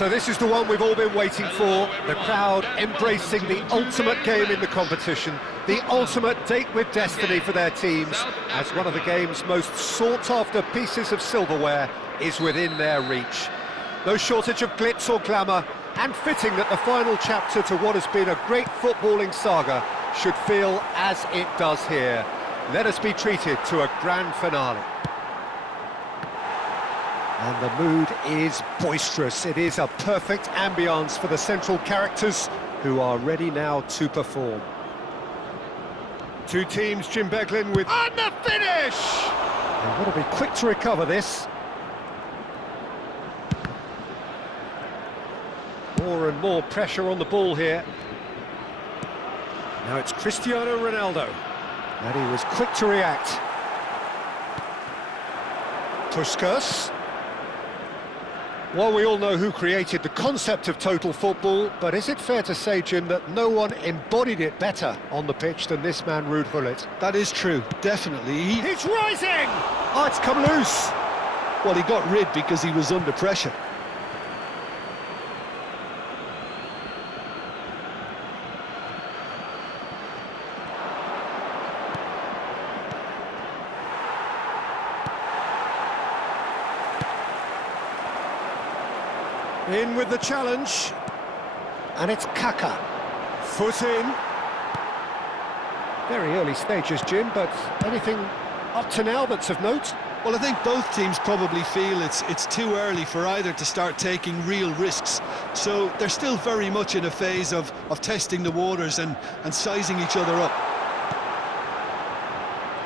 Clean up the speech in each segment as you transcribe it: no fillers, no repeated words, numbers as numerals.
So this is the one we've all been waiting for, the crowd embracing the ultimate game in the competition, the ultimate date with destiny for their teams, as one of the game's most sought-after pieces of silverware is within their reach. No shortage of glitz or glamour, and fitting that the final chapter to what has been a great footballing saga should feel as it does here. Let us be treated to a grand finale. And the mood is boisterous. It is a perfect ambience for the central characters who are ready now to perform. Two teams, Jim Beglin with... And the finish! And want to be quick to recover this. More and more pressure on the ball here. Now it's Cristiano Ronaldo. And he was quick to react. Puskas. Well, we all know who created the concept of total football, but is it fair to say, Jim, that no one embodied it better on the pitch than this man, Ruud Gullit? That is true, definitely. It's rising! Oh, it's come loose! Well, he got rid because he was under pressure. In with the challenge, and it's Kaka. Foot in. Very early stages, Jim, but anything up to now that's of note? Well, I think both teams probably feel it's too early for either to start taking real risks. So they're still very much in a phase of testing the waters and sizing each other up.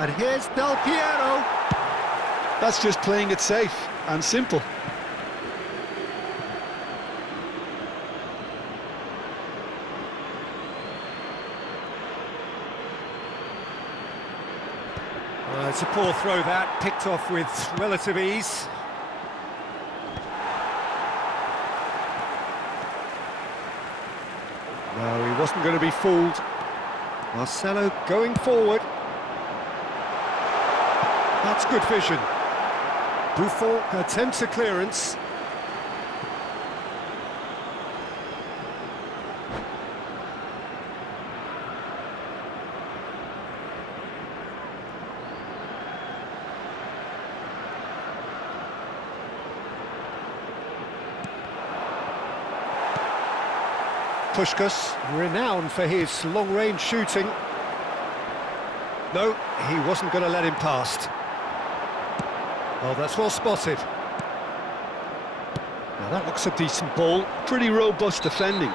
And here's Del Piero. That's just playing it safe and simple. It's a poor throw that, picked off with relative ease. No, he wasn't going to be fooled. Marcelo going forward. That's good vision. Buffon attempts a clearance. Puskas, renowned for his long-range shooting. No, he wasn't going to let him past. Oh, that's well spotted. Now that looks a decent ball. Pretty robust defending.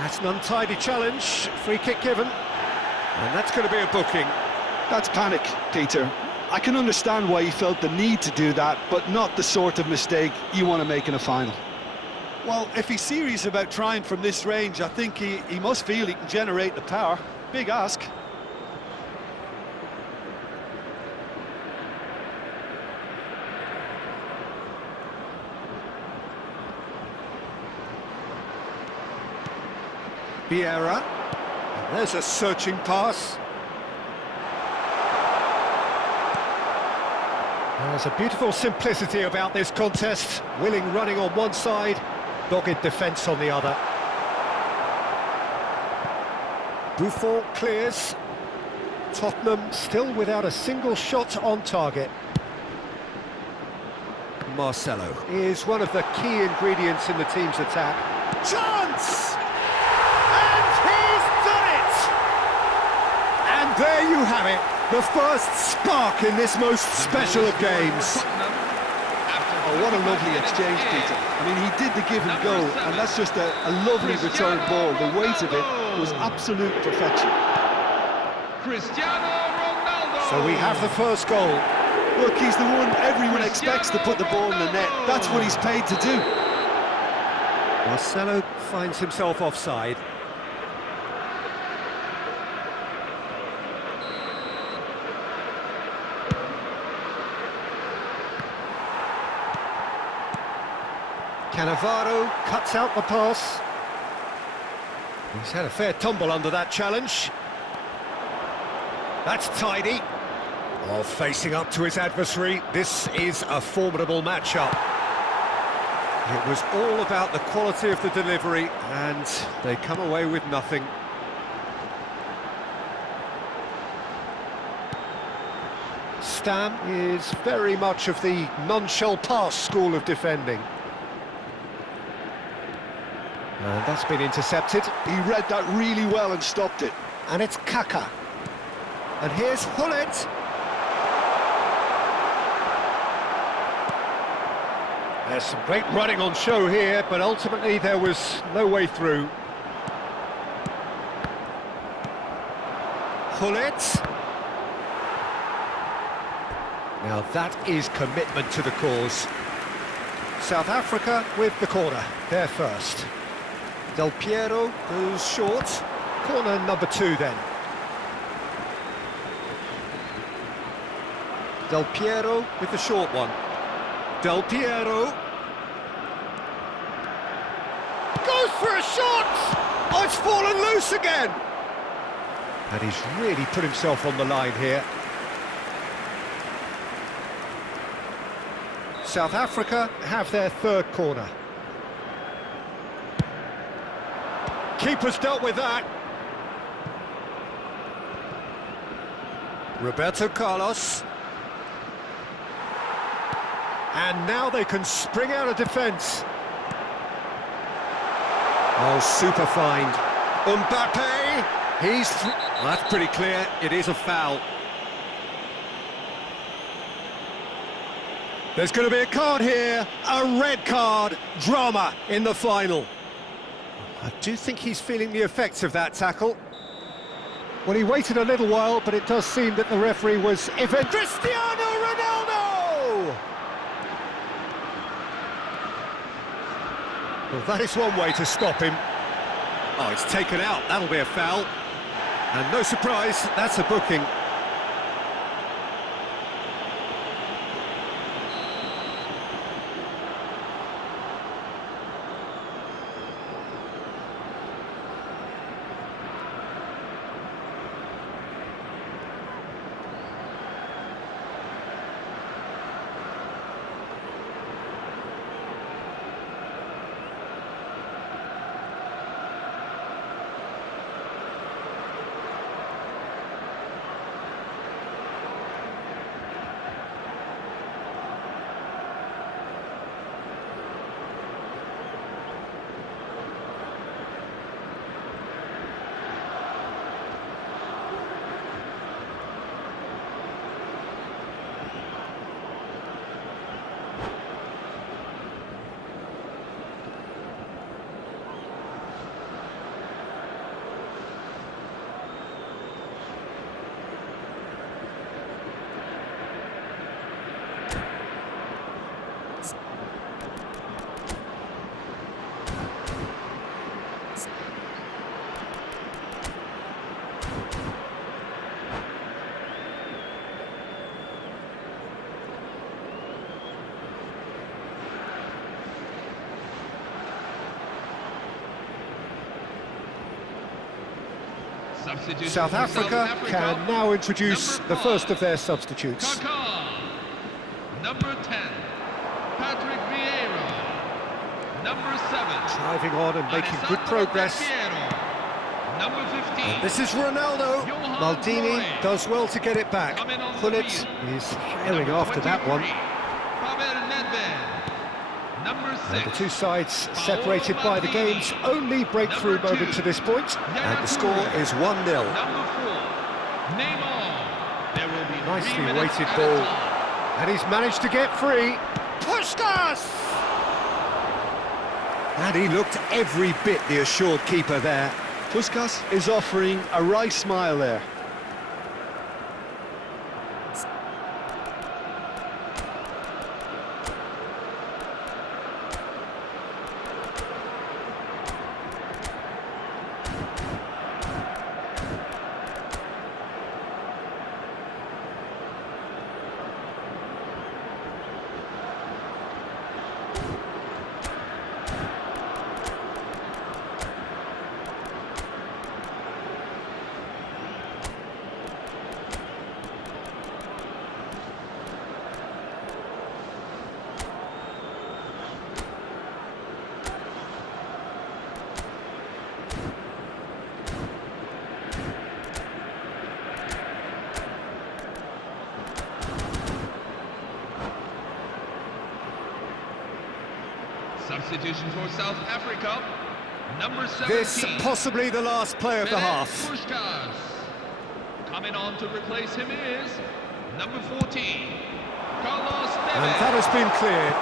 That's an untidy challenge. Free kick given. And that's going to be a booking. That's panic, Peter. I can understand why he felt the need to do that, but not the sort of mistake you want to make in a final. Well, if he's serious about trying from this range, I think he must feel he can generate the power. Big ask. Vieira. There's a searching pass. There's a beautiful simplicity about this contest. Willing running on one side, dogged defence on the other. Buffon clears. Tottenham still without a single shot on target. Marcelo is one of the key ingredients in the team's attack. Chance! And he's done it! And there you have it, the first spark in this most special of games. Oh, what a lovely exchange, Peter. I mean, he did the give and go, and that's just a lovely return ball. The weight of it was absolute perfection. Cristiano Ronaldo. So we have the first goal. Look, he's the one everyone expects to put the ball in the net. That's what he's paid to do. Marcelo finds himself offside. Cannavaro cuts out the pass. He's had a fair tumble under that challenge. That's tidy. Oh, facing up to his adversary, this is a formidable matchup. It was all about the quality of the delivery, and they come away with nothing. Stam is very much of the none-shall-pass school of defending. And that's been intercepted. He read that really well and stopped it. And it's Kaka. And here's Hullet. There's some great running on show here, but ultimately there was no way through. Hullet. Now that is commitment to the cause. South Africa with the corner, they're first. Del Piero goes short. Corner number 2 then. Del Piero with the short one. Del Piero goes for a shot! Oh, it's fallen loose again! And he's really put himself on the line here. South Africa have their third corner. Keeper's dealt with that. Roberto Carlos. And now they can spring out of defence. Oh, super find. Mbappe, that's pretty clear, it is a foul. There's going to be a card here, a red card, drama in the final. I do think he's feeling the effects of that tackle. Well, he waited a little while, but it does seem that the referee was Cristiano Ronaldo! Well, that is one way to stop him. Oh, it's taken out, that'll be a foul. And no surprise, that's a booking. South Africa can now introduce the first of their substitutes. Kaka. Number 10, Patrick Vieira. Number 7, Driving on and making good progress. Number 15, And this is Ronaldo. Johan Maldini Cruyff. does well to get it back. Coming on the Hullet field. is trailing after that one. Pavel Nedved. Number 6, And the two sides separated by the game's only breakthrough moment to this point. And the score is 1-0. Number 4, Neymar. There will be Nicely 3 minutes weighted at a ball. time. And he's managed to get free. Puskas! And he looked every bit the assured keeper there. Puskas is offering a wry smile there. Substitution for South Africa, number 17. This possibly the last play of the half. Puskas. Coming on to replace him is number 14, Carlos Tevez. And that has been cleared.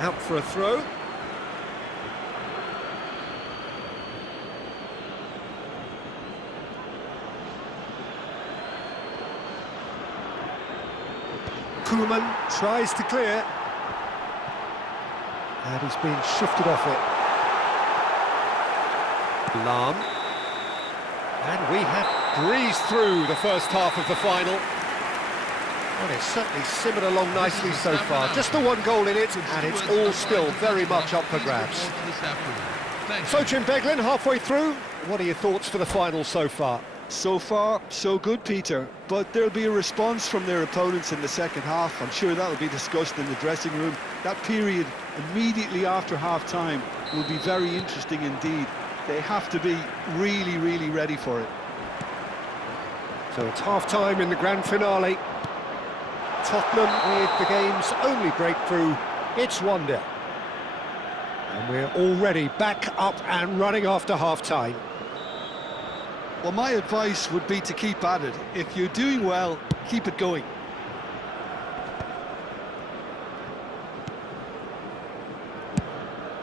Out for a throw. Koeman tries to clear. And he's been shifted off it. Lam. And we have breezed through the first half of the final. And it's certainly simmered along nicely so far. Just the one goal in it, and it's all still very much up for grabs. So, Jim Beglin, halfway through, what are your thoughts for the final so far? So far, so good, Peter. But there'll be a response from their opponents in the second half. I'm sure that'll be discussed in the dressing room. That period immediately after half-time will be very interesting indeed. They have to be really, really ready for it. So it's half-time in the grand finale. Tottenham with the game's only breakthrough. It's 1-0. And we're already back up and running after half-time. Well, my advice would be to keep at it. If you're doing well, keep it going.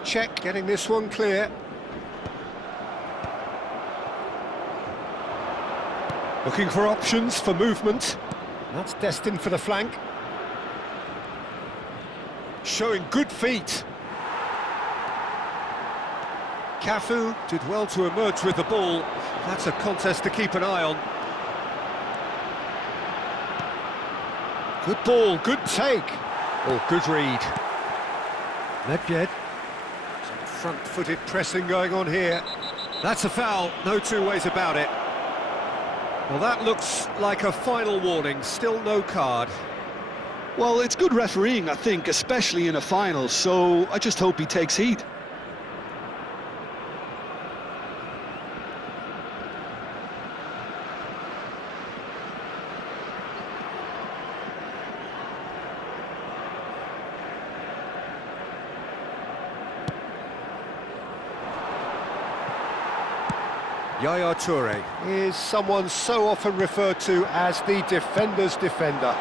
Check, getting this one clear. Looking for options for movement. That's destined for the flank. Showing good feet. Cafu did well to emerge with the ball. That's a contest to keep an eye on. Good ball, good take. Oh, good read. Nedved. Some front-footed pressing going on here. That's a foul, no two ways about it. Well, that looks like a final warning, still no card. Well, it's good refereeing, I think, especially in a final, so I just hope he takes heed. Yaya Toure is someone so often referred to as the defender's defender.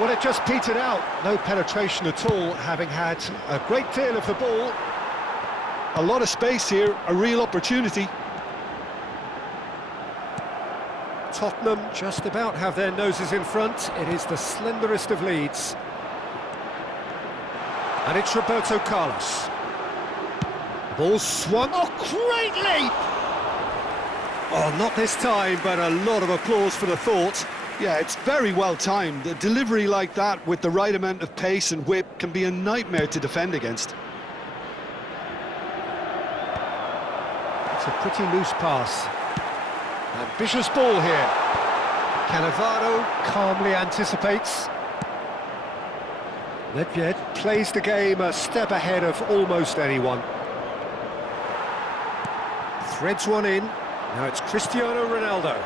Well, it just petered out, no penetration at all, having had a great deal of the ball. A lot of space here, a real opportunity. Tottenham just about have their noses in front. It is the slenderest of leads. And it's Roberto Carlos. Ball swung, oh, great leap! Oh, not this time, but a lot of applause for the thought. Yeah, it's very well timed. A delivery like that with the right amount of pace and whip can be a nightmare to defend against. It's a pretty loose pass. Ambitious ball here. Cannavaro calmly anticipates. Nedved plays the game a step ahead of almost anyone. Threads one in. Now it's Cristiano Ronaldo.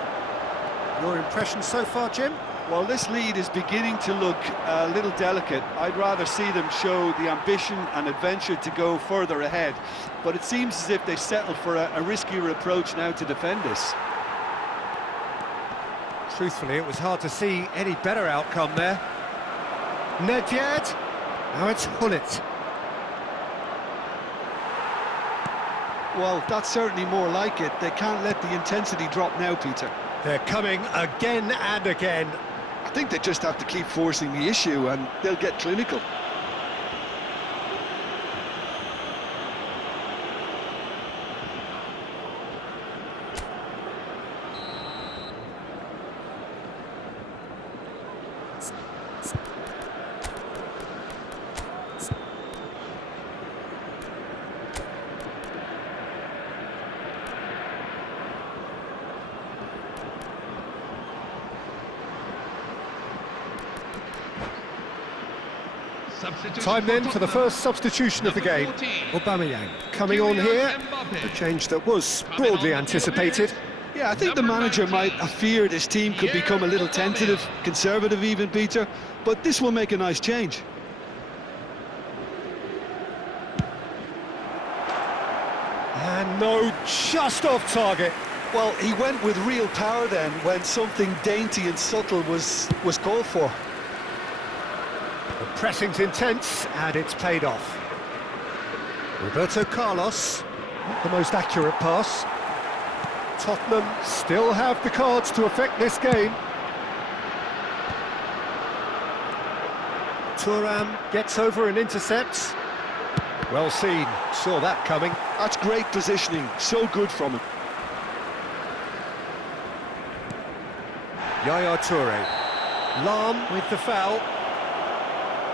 Your impression so far, Jim? Well, this lead is beginning to look a little delicate. I'd rather see them show the ambition and adventure to go further ahead. But it seems as if they settled for a riskier approach now to defend this. Truthfully, it was hard to see any better outcome there. Nedved. Now it's Hullet. Well, that's certainly more like it. They can't let the intensity drop now, Peter. They're coming again and again. I think they just have to keep forcing the issue and they'll get clinical. Time then for the first substitution of the game. Aubameyang coming on here, a change that was broadly anticipated. Yeah, I think the manager might have feared his team could become a little tentative, conservative even, Peter, but this will make a nice change. And no, just off target. Well, he went with real power then when something dainty and subtle was called for. The pressing's intense, and it's paid off. Roberto Carlos, not the most accurate pass. Tottenham still have the cards to affect this game. Thuram gets over and intercepts. Well seen, saw that coming. That's great positioning, so good from him. Yaya Toure. Lam with the foul.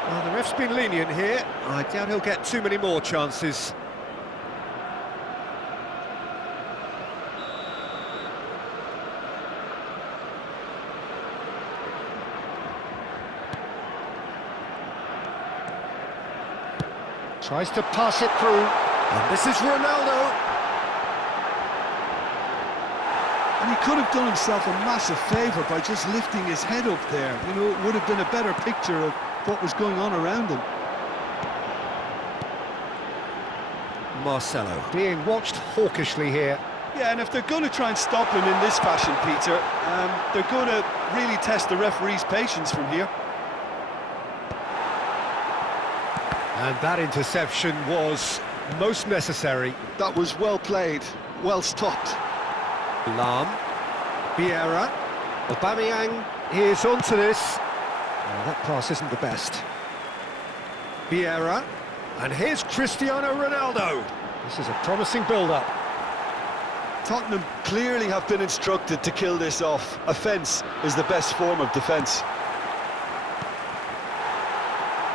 Well, the ref's been lenient here. I doubt he'll get too many more chances. Tries to pass it through. And this is Ronaldo. And he could have done himself a massive favour by just lifting his head up there. You know, it would have been a better picture of what was going on around him. Marcelo being watched hawkishly here. Yeah, and if they're going to try and stop him in this fashion, Peter, they're going to really test the referee's patience from here. And that interception was most necessary. That was well played, well stopped. Lam, Vieira, Aubameyang is onto this. Oh, that pass isn't the best. Vieira, and here's Cristiano Ronaldo. This is a promising build-up. Tottenham clearly have been instructed to kill this off. Offence is the best form of defence.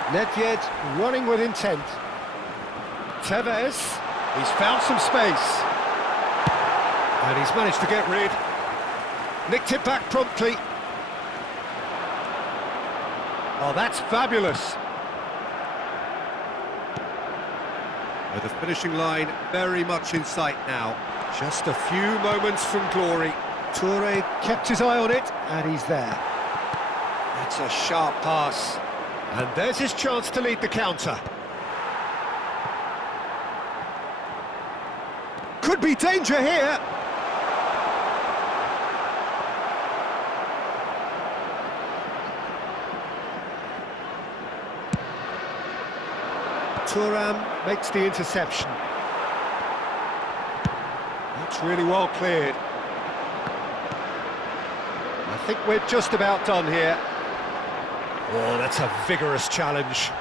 Nedved running with intent. Tevez, he's found some space. And he's managed to get rid. Nicked it back promptly. Oh, that's fabulous. With the finishing line very much in sight now. Just a few moments from glory. Toure kept his eye on it, and he's there. That's a sharp pass. And there's his chance to lead the counter. Could be danger here. Thuram makes the interception. That's really well cleared. I think we're just about done here. Oh, that's a vigorous challenge.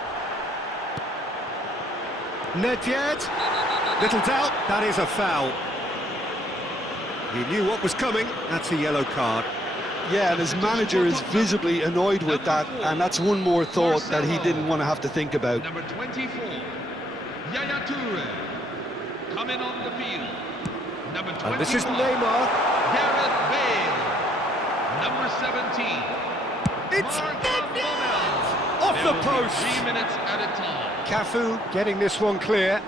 Nedved, little doubt, that is a foul. He knew what was coming, that's a yellow card. Yeah, and his manager is visibly annoyed with that, and that's one more thought that he didn't want to have to think about. Number 24, Yaya Toure, coming on the field. Number 21, And this is Neymar. Gareth Bale. Number 17, It's Marco off the There will be post. 3 minutes at a time. Cafu getting this one clear.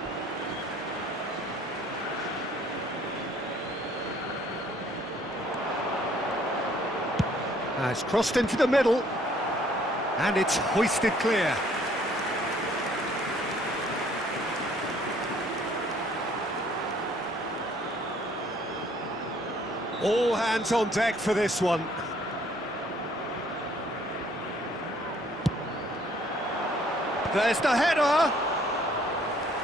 It's crossed into the middle, and it's hoisted clear. All hands on deck for this one. There's the header.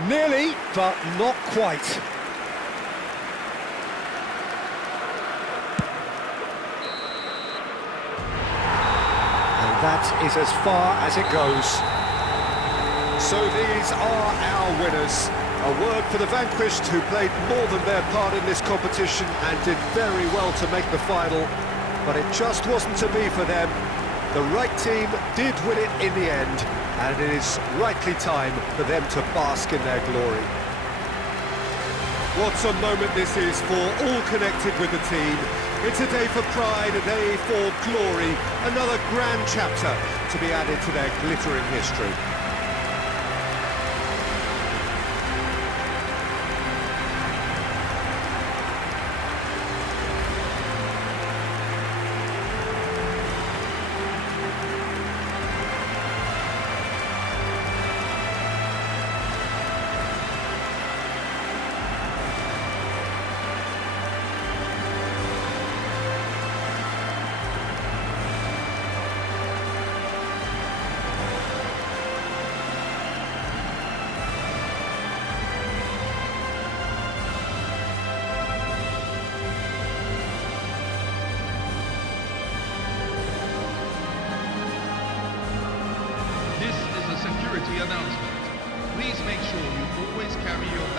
Nearly, but not quite. That is as far as it goes. So these are our winners. A word for the vanquished who played more than their part in this competition and did very well to make the final. But it just wasn't to be for them. The right team did win it in the end, and it is rightly time for them to bask in their glory. What a moment this is for all connected with the team. It's a day for pride, a day for glory, another grand chapter to be added to their glittering history. carry your